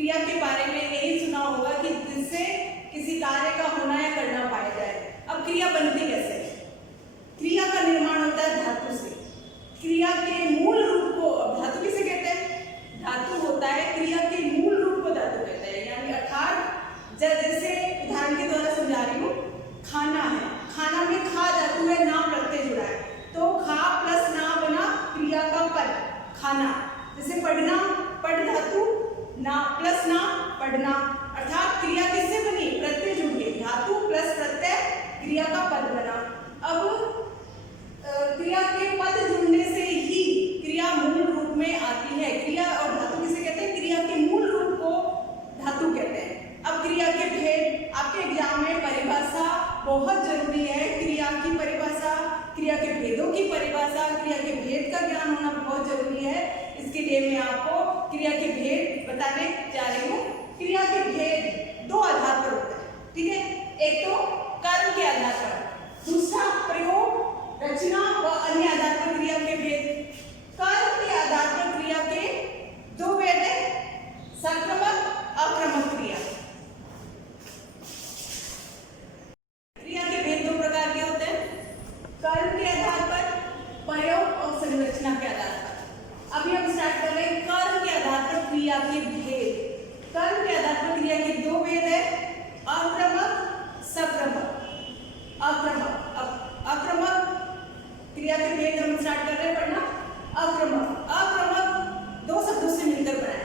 क्रिया के बारे में यही सुना होगा कि जिससे किसी कार्य का होना या करना पाया जाए। अब क्रिया बनती कैसे? क्रिया का निर्माण होता है धातु से। क्रिया के मूल रूप को धातु किसे कहते हैं? धातु होता है, क्रिया के मूल रूप को धातु कहते हैं। यानी अर्थात जैसे उदाहरण के द्वारा समझा रही हूँ, खाना है, खाना में खा धातु है, ना प्रत्यय जुड़ा है, तो खा प्लस ना बना क्रिया का पद, खाना। जैसे पढ़ना, पढ़ धातु, ना प्लस ना, पढ़ना। अर्थात क्रिया किससे बनी? प्रत्यय जुड़ गई, धातु प्लस प्रत्यय क्रिया का पद बना। अब क्रिया के पद जुड़ने से ही क्रिया मूल रूप में आती है। क्रिया और धातु किसे कहते हैं? क्रिया के मूल रूप को धातु कहते हैं। अब क्रिया के भेद, आपके एग्जाम में परिभाषा बहुत जरूरी है। क्रिया की परिभाषा, क्रिया के भेदों की परिभाषा, क्रिया के भेद का ज्ञान होना बहुत जरूरी है। इसके लिए मैं आपको क्रिया के भेद बताने जा रही हूँ। क्रिया के भेद दो आधार पर होते हैं, ठीक है? एक तो कर्म के आधार पर, दूसरा प्रयोग, रचना व अन्य आधार पर क्रिया के भेद। कर्म के आधार पर क्रिया के दो भेद है, सक्रमक, आक्रमक क्रिया। क्रिया के भेद दो प्रकार के होते हैं, कर्म के आधार पर, प्रयोग और संरचना के आधार पर। अभी हम स्टार्ट कर रहे हैं कर्म के आधार पर क्रिया के भेद। कर्म के आधार पर क्रिया के दो भेद है, आक्रमक, सक्रमक। आक्रमक क्रिया के भेद हम स्टार्ट कर रहे हैं पढ़ना। आक्रमक दो शब्दों से मिलकर बना है,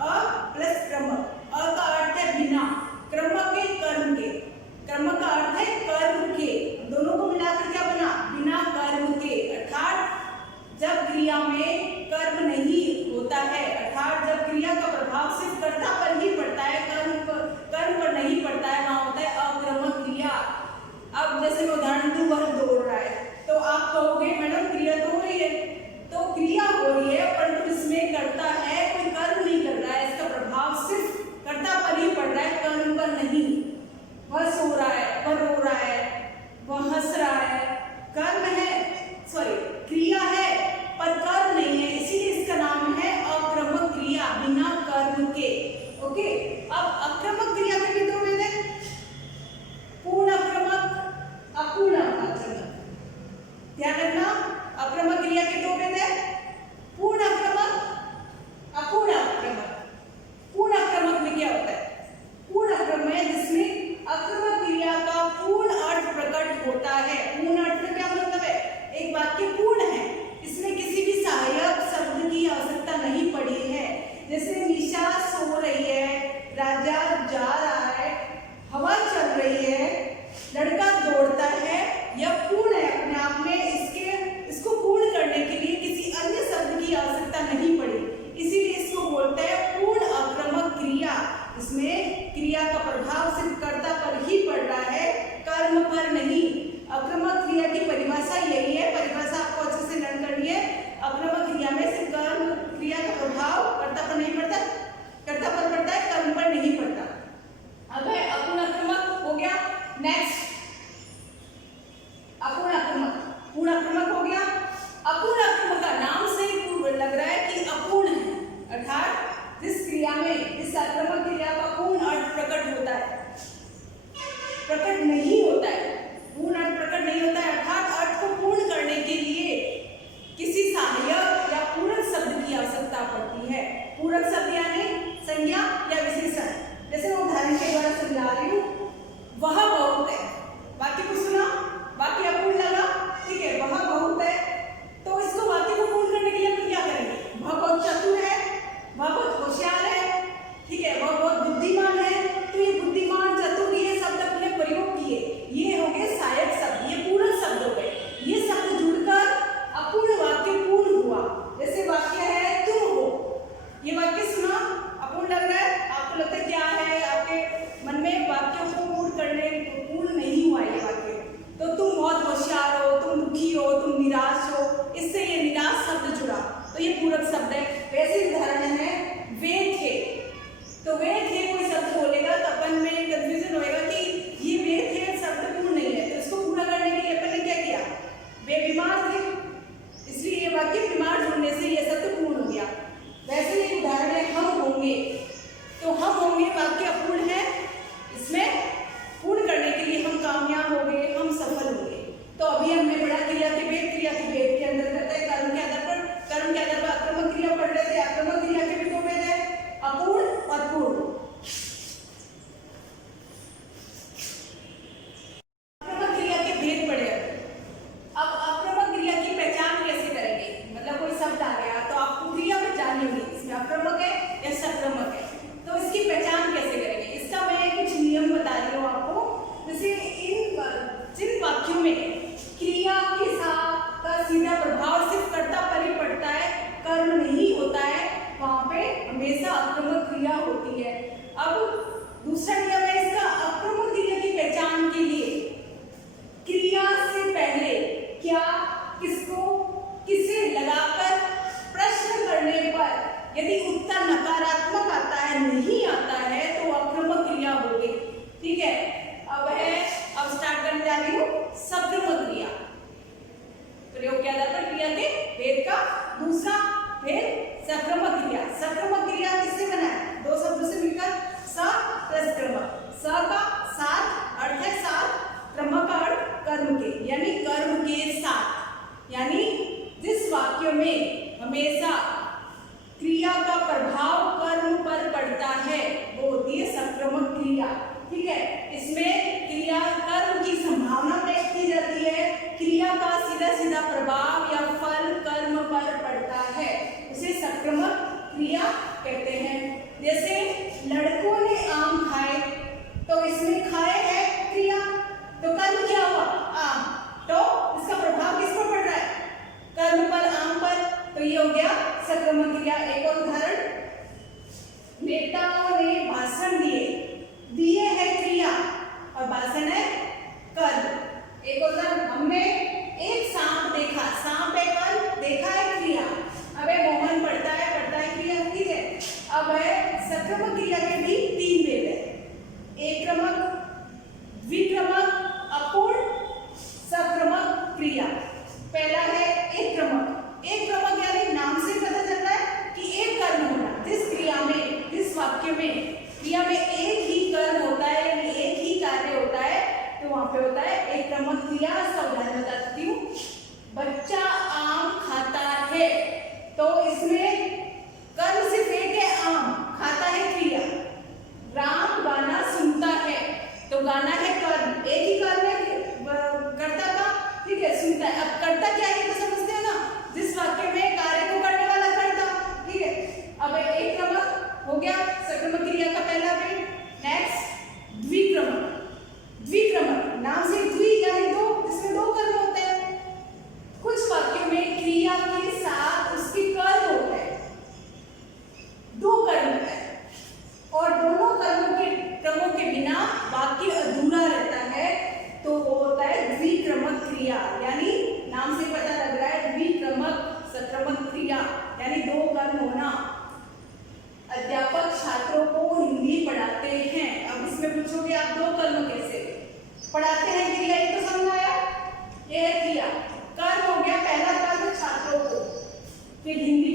अ प्लस क्रमक। अ का अर्थ है बिना, क्रमक के कर्म के, क्रमक का अर्थ है कर्म के, दोनों को मिलाकर क्या बना? बिना कर्म के। अर्थात जब क्रिया में कर्म नहीं होता है, अर्थात जब क्रिया का प्रभाव सिर्फ कर्ता पर ही पड़ता है, कर्म पर नहीं पड़ता है, वहां होता है आक्रमक क्रिया। अब जैसे मैं उदाहरण दूं, वह दौड़ रहा है, तो आप कहोगे मैडम क्रिया तो हो रही है, तो क्रिया हो रही है परंतु इसमें कर्ता है, कोई कर्म नहीं कर रहा है, इसका प्रभाव सिर्फ कर्ता पर ही पड़ रहा है, कर्म पर नहीं। वह सो रहा है, वह रो रहा है, वह हंस रहा है, कर्म है, सॉरी क्रिया है पर कर्म नहीं है, इसीलिए इसका नाम है आक्रमक क्रिया, बिना कर्म के। ओके, अब आक्रमक क्रिया के भी दो भेद है, पूर्ण आक्रमक, अपूर्ण आक्रमक। ध्यान रखना, आक्रमक क्रिया के दो भेद है, पूर्ण आक्रमक, अपूर्ण आक्रमक। पूर्ण आक्रमक में क्या होता है? पूर्ण आक्रमक है जिसमें आक्रमक क्रिया का पूर्ण अर्थ प्रकट होता है। पूर्ण अर्थ में क्या मतलब है? एक वाक्य पूर्ण है, इसमें किसी भी सहायक शब्द की आवश्यकता नहीं पड़ी है। जैसे निशा सो रही है, राजा जा रहा है, हवा चल रही है, लड़का दौड़ता है, यह पूर्ण है अपने आप में, इसको पूर्ण करने के लिए किसी अन्य शब्द की आवश्यकता नहीं पड़ी, इसीलिए इसको बोलते हैं पूर्ण आक्रमक क्रिया। इसमें क्रिया का प्रभाव सिर्फ कर्ता पर ही पड़ रहा है, कर्म पर नहीं। आक्रमक क्रिया की परिभाषा यही है, परिभाषा आपको अच्छे से लर्न करनी है। आक्रमक क्रिया में सिर्फ कर्म क्रिया का प्रभाव कर्ता पर नहीं पड़ता, कर्ता पर पड़ता है, कर्म पर नहीं पड़ता। अब है अपूर्ण आक्रमक हो गया। नेक्स्ट अपूर्ण आक्रमक, पूर्ण आक्रमक हो गया। अपूर्ण आक्रमक का नाम से लग रहा है कि अपूर्ण है, अर्थात जिस क्रिया में, इस आक्रमक क्रिया का पूर्ण अर्थ प्रकट होता है, प्रकट नहीं होता है, पूर्ण अर्थ प्रकट नहीं होता है, अर्थात अर्थ को पूर्ण करने के लिए किसी सहायक या पूरक शब्द की आवश्यकता पड़ती है। पूरक शब्द यानी संज्ञा या विशेषण। जैसे मैं उदाहरण के द्वारा समझा रही हूँ, वह बहुत है, वाक्य को सुना, वाक्य अपूर्ण लगा, ठीक है, वह बहुत है, तो इसको वाक्य को पूर्ण करने के लिए हम क्या करेंगे? वह बहुत चतुर है, वह बहुत होशियार है, ठीक है, वह बहुत बुद्धिमान है, तो ये बुद्धिमान, चतुर, ये शब्द अपने प्रयोग किए, सक्रमक क्रिया होती है। अब दूसरा नियम है इसका, आक्रमक क्रिया की पहचान के लिए क्रिया से पहले क्या, किसको, किसे लगाकर प्रश्न करने पर यदि उत्तर नकारात्मक आता है, नहीं आता है, तो आक्रमक क्रिया होगी। ठीक है, अब स्टार्ट करने जा रही हूँ सक्रमक क्रिया। प्रयोग के आधार पर क्रिया के भेद का दूसरा भेद सक्रमक क्रिया। सक्रमक क्रिया किससे बना है? दो शब्दों से मिलकर, स प्लस क्रमक। स का साथ अर्थ है साथ, क्रमक का अर्थ कर्म के, यानी कर्म के साथ। यानी जिस वाक्य में हमेशा क्रिया का प्रभाव कर्म पर पड़ता है वो होती है सक्रमक क्रिया। ठीक है, इसमें क्रिया कर्म की संभावना व्यक्त की जाती है, क्रिया का सीधा सीधा प्रभाव या फल कर्म पर पड़ता है, उसे सक्रमक क्रिया कहते हैं। जैसे लड़कों ने आम खाए, तो इसमें खाए है क्रिया, तो कर्म क्या हुआ? आम। तो इसका प्रभाव किस पर पड़ रहा है? कर्म पर, आम पर। तो ये हो गया सक्रमक क्रिया। एक और उदाहरण, नेताओं ने भाषण दिए, दिए है क्रिया और भाषण है कर्म। एक और उदाहरण, हमने एक सांप देखा, सांप है कर्म, देखा है क्रिया। अब मोहन पढ़ता है क्रिया। ठीक है, अब सक्रमक क्रिया के भी तीन भेद है, एक क्रमक, द्विक्रमक, अपूर्ण सक्रमक क्रिया। पहला है एक क्रमक। एक क्रमक यानी नाम से पता चल रहा है कि एक कर्म होना, जिस क्रिया में, जिस वाक्य में क्रिया में एक ही कर्म होता है, यानी एक ही कार्य होता है, तो वहां पे होता है एक क्रमक क्रिया। इसका उदाहरण बताती हूँ, बच्चा आम खाता है, तो इसमें कर्म सिर्फ एक है, आम, खाता है क्रिया। राम गाना सुनता है, तो गाना है कर्म, एक ही कर्म है कर्ता का। ठीक है, सुनता है। अब कर्ता क्या है तो समझते हो ना, जिस वाक्य में कार्य को करने वाला कर्ता। ठीक है, अब एक क्रमक हो गया सक्रमक क्रिया का पहला भेद। नेक्स्ट द्विक्रमक। द्विक्रमक नाम से द्वि यानी दो, इसमें दो कर्म होते हैं। कुछ वाक्यों में क्रिया के साथ उसके कर्म होते हैं, दो कर्म होते हैं, और दोनों क्रमों के बिना वाक्य अधूरा रहता है, तो वो होता है द्विक्रमक क्रिया। यानी नाम से पता लग रहा है द्विक्रमक सक्रमक क्रिया, यानी दो कर्म होना। अध्यापक छात्रों को हिंदी पढ़ाते हैं। अब इसमें पूछोगे आप दो कर्म कैसे पढ़ाते हैं क्रिया, ये तो समझ आया, ये है क्रिया। कर्म हो गया पहला कर्म छात्रों को, फिर हिंदी,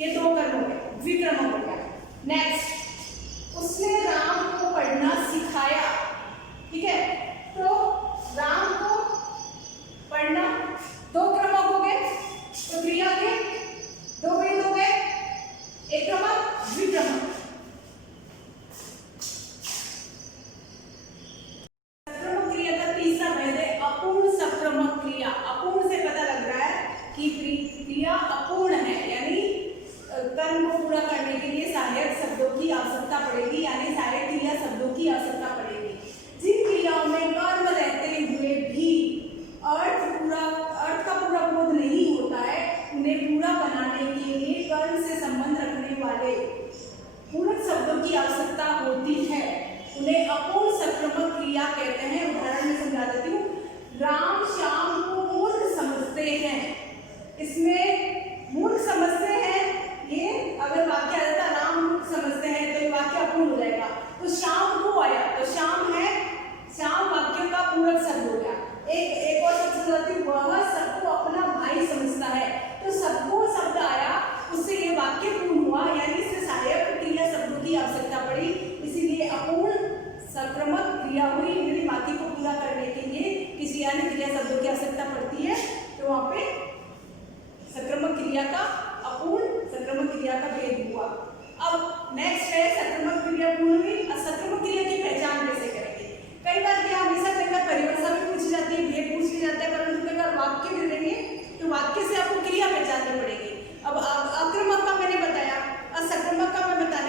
ये दो कर्म हो गए, द्विक्रमक हो गया। नेक्स्ट, उसने राम को पढ़ना सिखाया। ठीक है, तो राम को पढ़ना दो क्रमक हो गए, तो क्रिया के दो भेद हो गए, एक क्रमक, द्विक्रमक। सक्रमक क्रिया का तीसरा भेद है अपूर्ण सक्रमक क्रिया। अपूर्ण से पता लग रहा है कि क्रिया अपूर्ण है, यानी कर्म को पूरा करने के लिए सहायक शब्दों की आवश्यकता पड़ेगी, यानी सहायक क्रिया शब्दों की आवश्यकता पड़ेगी। जिन क्रियाओं में कर्म रहते हुए भी अर्थ का पूरा बोध नहीं होता है, उन्हें पूरा बनाने के लिए कर्म से संबंध रखने वाले पूरक शब्दों की आवश्यकता होती है, उन्हें अपूर्ण सक्रमक क्रिया कहते हैं। उदाहरण में समझा देती हूँ, राम श्याम को मूर्ख समझते हैं। इसमें मूर्ख समझते हैं, ये अगर वाक्य आ जाता राम मूर्ख समझते हैं, तो ये वाक्य अपूर्ण हो जाएगा। तो शाम को आया, तो शाम है, श्याम वाक्य का पूरक शब्द हो गया। एक और शब्द, वह सबको अपना भाई समझता है, तो सबको शब्द आया, उससे ये वाक्य पूर्ण हुआ, यानी इससे सहायक क्रिया शब्दों की आवश्यकता पड़ी, इसीलिए अपूर्ण सक्रमक क्रिया हुई। यदि वाक्य को पूरा करने के लिए किसी अन्य क्रिया शब्दों की आवश्यकता पड़ती है, तो वहां पे सक्रमक क्रिया का, अपूर्ण सक्रमक क्रिया का भेद हुआ। अब नेक्स्ट है सक्रमक क्रिया पूर्ण हुई। असक्रमक क्रिया की पहचान कैसे करेंगे? कई बार क्या, हमेशा कई बार परिभाषा भी पूछी जाती है, भेद पूछ लिया जाता है, परंतु कई बार वाक्य दे देंगे, तो वाक्य से आपको क्रिया पहचाननी पड़ेगी। अब आक्रमक का मैंने बताया, असक्रमक का मैं बताया।